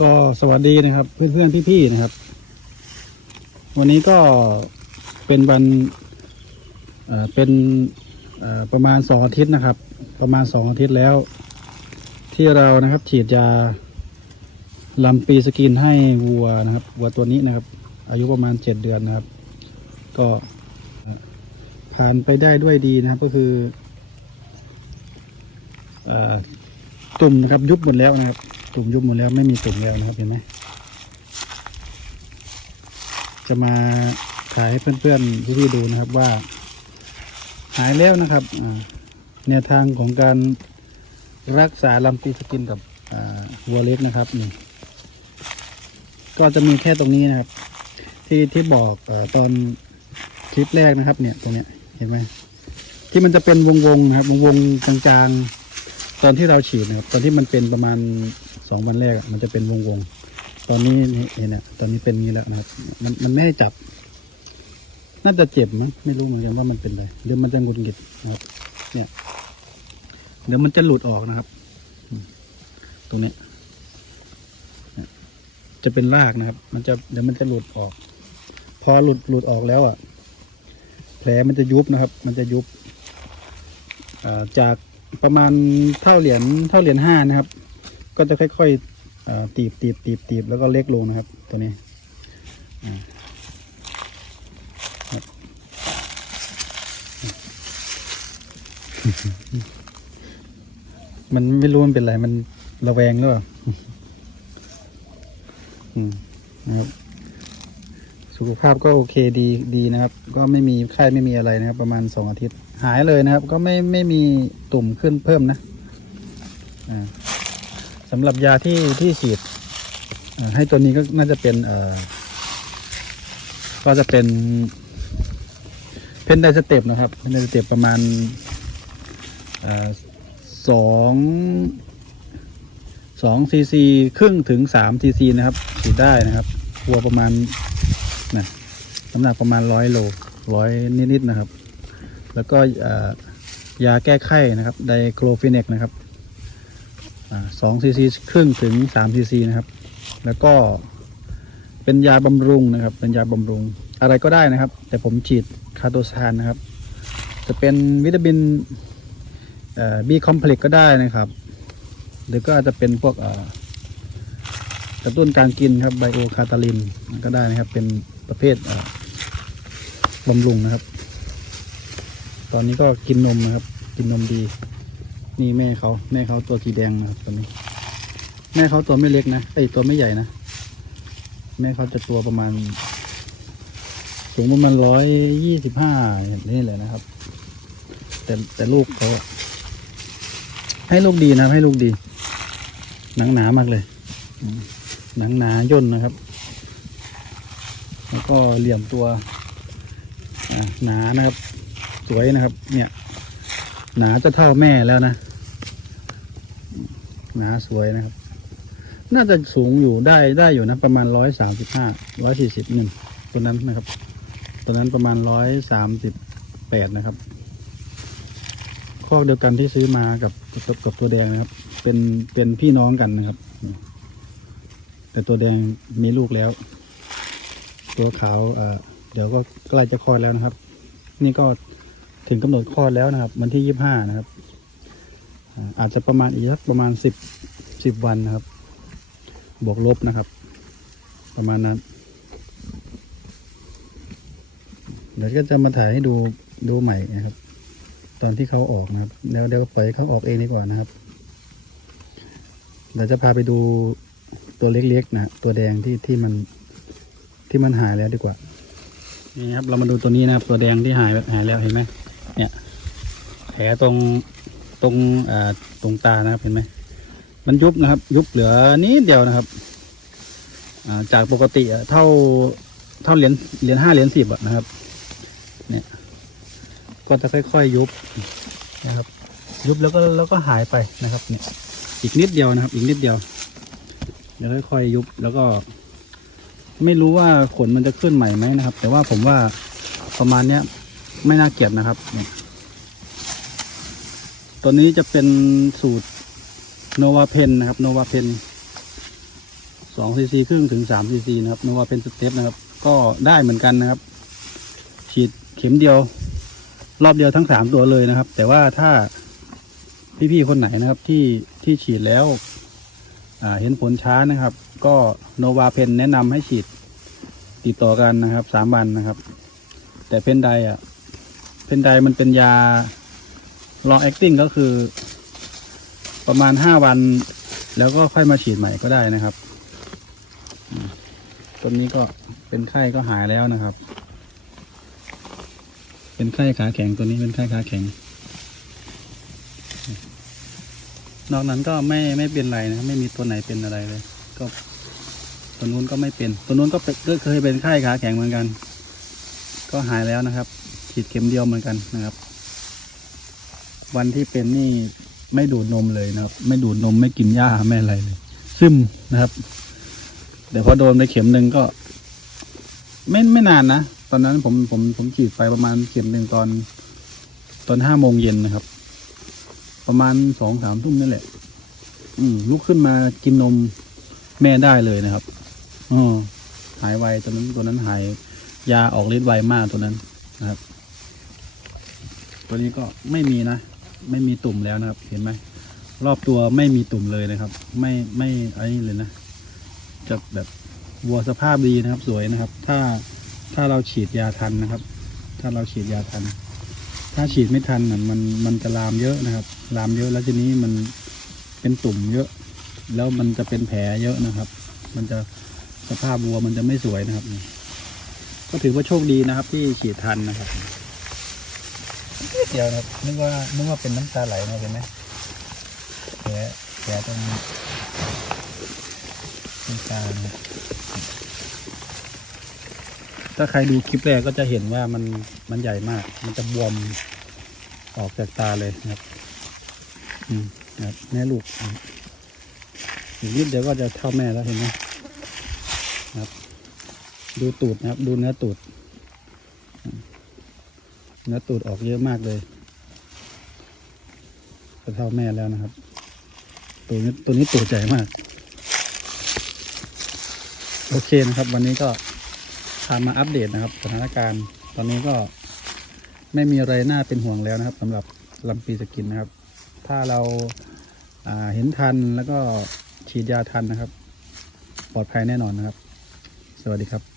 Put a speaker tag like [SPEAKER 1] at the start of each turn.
[SPEAKER 1] ก็สวัสดีนะครับ เพื่อนๆพี่ๆนะครับ วันนี้ก็เป็นวันเป็นประมาณสองอาทิตย์นะครับ ประมาณสองอาทิตย์แล้ว ที่เรานะครับฉีดยาลำปีสกินให้วัวนะครับวัวตัวนี้นะครับ อายุประมาณเจ็ดเดือนนะครับ ก็ผ่านไปได้ด้วยดีนะครับก็คืออตุ่มนะครับยุบหมดแล้วนะครับ ตุ่มยุบหมดแล้วไม่มีตุ่มแล้วนะครับเห็นไหมจะมาถ่ายให้เพื่อนๆพี่ๆดูนะครับว่า หายแล้วนะครับแนวทางของการรักษาลำปีสกินกับวัวเล็กนะครับนี่ก็จะมีแค่ตรงนี้นะครับ ที่ที่บอกอตอนคลิปแรกนะครับ เนี่ยตรงเนี้ยเห็นไหมที่มันจะเป็นวงๆนะครับวงๆจางๆ ตอนที่เราฉีดนะครับ ตอนที่มันเป็นประมาณ สองวันแรกมันจะเป็นวงๆตอนนี้เห็นเนี่ยตอนนี้เป็นงนี้แล้วนะครับ มันมันไม่ให้จับ น่าจะเจ็บมั้งไม่รู้เหมือนกันว่ามันเป็นอะไรเดี๋ยวมันจะงุดหงิดนะครับ เนี่ย เดี๋ยวมันจะหลุดออกนะครับ ตรงนี้จะเป็นรากนะครับ มันจะเดี๋ยวมันจะหลุดออก พอหลุดหลุดออกแล้วอะ แผลมันจะยุบนะครับ มันจะยุบจากประมาณเท่าเหรียญเท่าเหรียญห้านะครับ ก็จะค่อยๆตีบตีบตีบตีบแล้วก็เล็กลงนะครับ ตัวนี้มันไม่รู้มันเป็นอะไรมันระแวงหรือเปล่านะครับ สุขภาพก็โอเคดีดีนะครับ ก็ไม่มีไข้ไม่มีอะไรนะครับ ประมาณสองอาทิตย์ หายเลยนะครับ ก็ไม่ไม่มีตุ่มขึ้นเพิ่มนะ อ่า สำหรับยาที่ที่ฉีดให้ตัวนี้ก็น่าจะเป็นเออก็จะเป็น เพนไดสเต็ปนะครับ เพนไดสเต็ปประมาณสองสองซีซีครึ่งถึงสามซีซีนะครับฉีดได้นะครับวัวประมาณนะน้ำหนักประมาณร้อยโลร้อยนิดๆนะครับ แล้วก็ยาแก้ไข้นะครับไดโคลฟิเนกนะครับ สองซีซีครึ่งถึงสามซีซีนะครับ แล้วก็เป็นยาบำรุงนะครับ เป็นยาบำรุง อะไรก็ได้นะครับ แต่ผมฉีดคาโตซานนะครับ จะเป็นวิตามินบีคอมเพล็กก็ได้นะครับ หรือก็อาจจะเป็นพวกกระตุ้นการกินครับไบโอคาตาลินก็ได้นะครับ เป็นประเภทบำรุงนะครับ ตอนนี้ก็กินนมนะครับ กินนมดี นี่แม่เขาแม่เขาตัวสีแดงนะครับตอนนี้ แม่เขาตัวไม่เล็กนะไอตัวไม่ใหญ่นะแม่เขาจะตัวประมาณสูงประมาณร้อยยี่สิบห้าอย่างนี้แหละนะครับ แต่แต่ลูกเขาให้ลูกดีนะให้ลูกดี หนังหนามากเลย หนังหนาย่นนะครับ แล้วก็เหลี่ยมตัวหนานะครับ สวยนะครับ เนี่ย หนาจะเท่าแม่แล้วนะ หนาสวยนะครับ น่าจะสูงอยู่ได้ได้อยู่นะ ประมาณร้อยสามสิบห้าร้อยสี่สิบหนึ่งตัวนั้นนะครับตัวนั้นประมาณร้อยสามสิบแปดนะครับข้อกเดียวกันที่ซื้อมากับกับกับตัวแดงนะครับ เป็นเป็นพี่น้องกันนะครับ แต่ตัวแดงมีลูกแล้ว ตัวขาวเดี๋ยวก็ใกล้จะคลอดแล้วนะครับ นี่ก็ ถึงกำหนดคลอดแล้วนะครับ วันที่ยี่ห้านะครับ อาจจะประมาณอีกสักประมาณสิบสิบวันนะครับ บวกลบนะครับ ประมาณนั้น เดี๋ยวก็จะมาถ่ายให้ดูดูใหม่นะครับ ตอนที่เขาออกนะครับเดี๋ยวเดี๋ยวปล่อยเขาออกเองดีกว่านะครับเดี๋ยวจะพาไปดูตัวเล็กๆนะตัวแดงที่ที่มันที่มันหายแล้วดีกว่านี่ครับเรามาดูตัวนี้นะครับตัวแดงที่หายหายแล้วเห็นไหม เนี่ย แผลตรงตรงอ่าตรงตานะครับเห็นไหมมันยุบนะครับ ยุบเหลือนิดเดียวนะครับ อ่าจากปกติเท่าเท่าเหรียญเหรียญห้าเหรียญสิบอะนะครับ เนี่ย ก็จะค่อยๆยุบนะครับ ยุบแล้วก็แล้วก็หายไปนะครับ เนี่ย อีกนิดเดียวนะครับ อีกนิดเดียวเดี๋ยวค่อยๆยุบแล้วก็ ไม่รู้ว่าขนมันจะขึ้นใหม่ไหมนะครับ แต่ว่าผมว่าประมาณเนี้ย ไม่น่าเกลียดนะครับ ตัวนี้จะเป็นสูตรโนวาเพนนะครับโนวาเพนสองซีซีครึ่งถึงสามซีซีนะครับไม่ว่าเป็นสเต็ปนะครับ ก็ได้เหมือนกันนะครับ ฉีดเข็มเดียว รอบเดียวทั้งสามตัวเลยนะครับ แต่ว่าถ้าพี่ๆคนไหนนะครับที่ที่ฉีดแล้วเห็นผลช้านะครับ ก็โนวาเพนแนะนำให้ฉีดติดต่อกันนะครับสามวันนะครับ แต่เพนไดอะ เพนไดมันเป็นยา long acting ก็คือ ประมาณห้าวัน แล้วก็ค่อยมาฉีดใหม่ก็ได้นะครับต้นนี้ก็เป็นไข้ก็หายแล้วนะครับ เป็นไข้ขาแข็งตัวนี้เป็นไข้ขาแข็ง นอกนั้นก็ไม่ไม่เป็นไรนะไม่มีตัวไหนเป็นอะไรเลย ก็ตัวนู้นก็ไม่เป็น ตัวนู้นก็เป็นก็เคยเป็นไข้ขาแข็งเหมือนกัน ก็หายแล้วนะครับ ฉีดเข็มเดียวเหมือนกันนะครับ วันที่เป็นนี่ไม่ดูดนมเลยนะครับ ไม่ดูดนมไม่กินหญ้าไม่อะไรเลย ซึมนะครับ เดี๋ยวพอโดนไปเข็มหนึ่งก็ ไม่ไม่นานนะตอนนั้นผมผมผมฉีดไปประมาณเข็มหนึ่งตอน ตอนห้าโมงเย็นนะครับ ประมาณสองสามทุ่มนี่นแหละ อืมลุกขึ้นมากินนมแม่ได้เลยนะครับอ๋อหายไวตัวนั้นตัวนั้นหายยาออกฤทธิ์ไวมากตัวนั้นนะครับ ตัวนี้ก็ไม่มีนะ ไม่มีตุ่มแล้วนะครับ เห็นไหมรอบตัวไม่มีตุ่มเลยนะครับ ไม่ไม่อะไรนี่เลยนะ จะแบบวัวสภาพดีนะครับ สวยนะครับ ถ้าถ้าเราฉีดยาทันนะครับ ถ้าเราฉีดยาทัน ถ้าฉีดไม่ทันน่ะมันมันจะลามเยอะนะครับ ลามเยอะแล้วทีนี้มันเป็นตุ่มเยอะ แล้วมันจะเป็นแผลเยอะนะครับ มันจะสภาพวัวมันจะไม่สวยนะครับ ก็ถือว่าโชคดีนะครับ ที่ฉีดทันนะครับ เดียวนะนึกว่านึกว่าเป็นน้ำตาไหลนะเห็นไหมแผลแผลตรงนี้ที่ตาเนี่ยถ้าใครดูคลิปแรกก็จะเห็นว่ามันมันใหญ่มาก มันจะบวมออกจากตาเลยนะครับ อืมครับแม่ลูกอีกนิดเดียวก็จะเท่าแม่แล้วเห็นไหมครับ ดูตูดนะครับ ดูเนื้อตูด เนื้อตูดออกเยอะมากเลยจะเท่าแม่แล้วนะครับ ตัวนี้ตัวนี้ตูดใหญ่มาก โอเคนะครับ วันนี้ก็พามาอัปเดตนะครับ สถานการณ์ ตอนนี้ก็ไม่มีอะไรน่าเป็นห่วงแล้วนะครับสำหรับลำปีสกินนะครับ ถ้าเราาเห็นทันแล้วก็ฉีดยาทันนะครับ ปลอดภัยแน่นอนนะครับ สวัสดีครับ